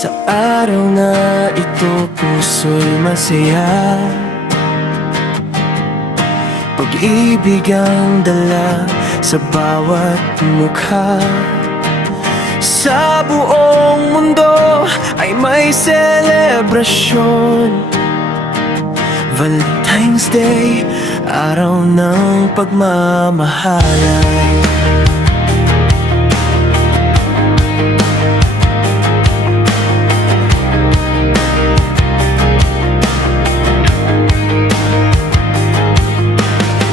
Sa araw na ito, puso'y masaya. Pag-ibig ang dala sa bawat mukha. Sa buong mundo ay may selebrasyon. Valentine's Day, araw ng pagmamahalan.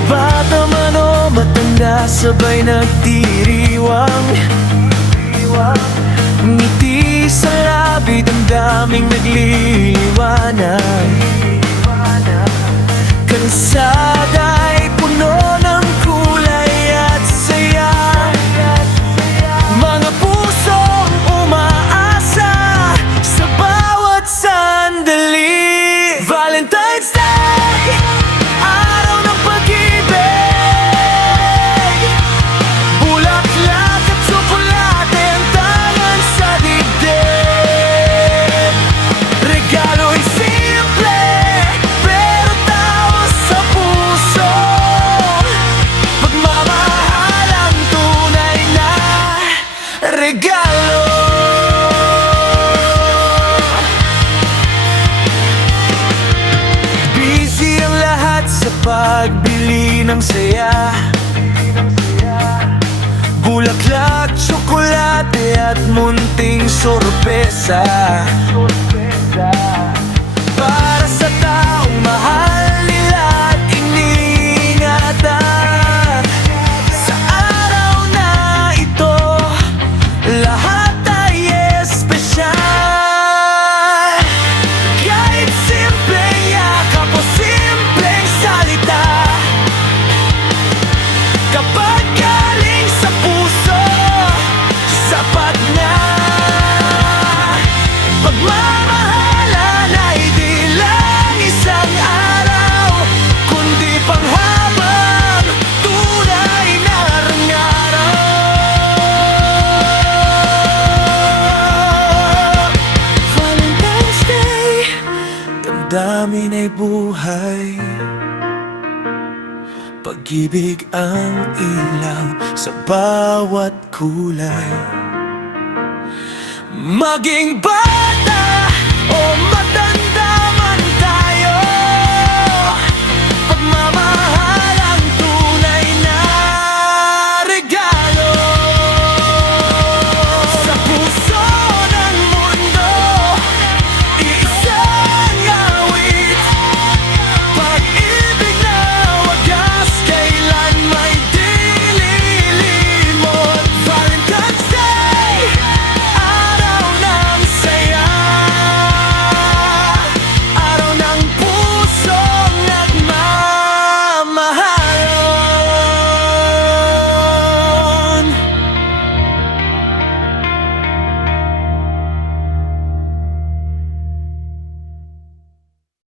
Bata man o matanda, sabay nagdiriwang. Ngiti sa labi, damdaming nagliliwanag. Kalsada'y puno ng kulay at saya. Mga pusong umaasa sa bawat sandali. Valentine's Day, araw ng pag-ibig. Bulaklak at tsokolate ang tangan sa dibdib. Regalo'y simple, pero taos sa puso. Pagmamahal ang tunay na regalo. Busy ang lahat sa pagbili ng saya. Bulaklak, tsokolate at munting sorpresa. Para sa taong mahal nila at iniingatan. Sa araw na ito, lahat ay espesyal. Kahit simpleng yakap o simpleng salita, kapag galing sa puso, sapat na. Pagmamahalan ay di lang isang araw, kundi panghabang tunay na regalo. Valentine's Day, damdamin ay buhay. Pag-ibig ang ilaw sa bawat kulay. Maging bata o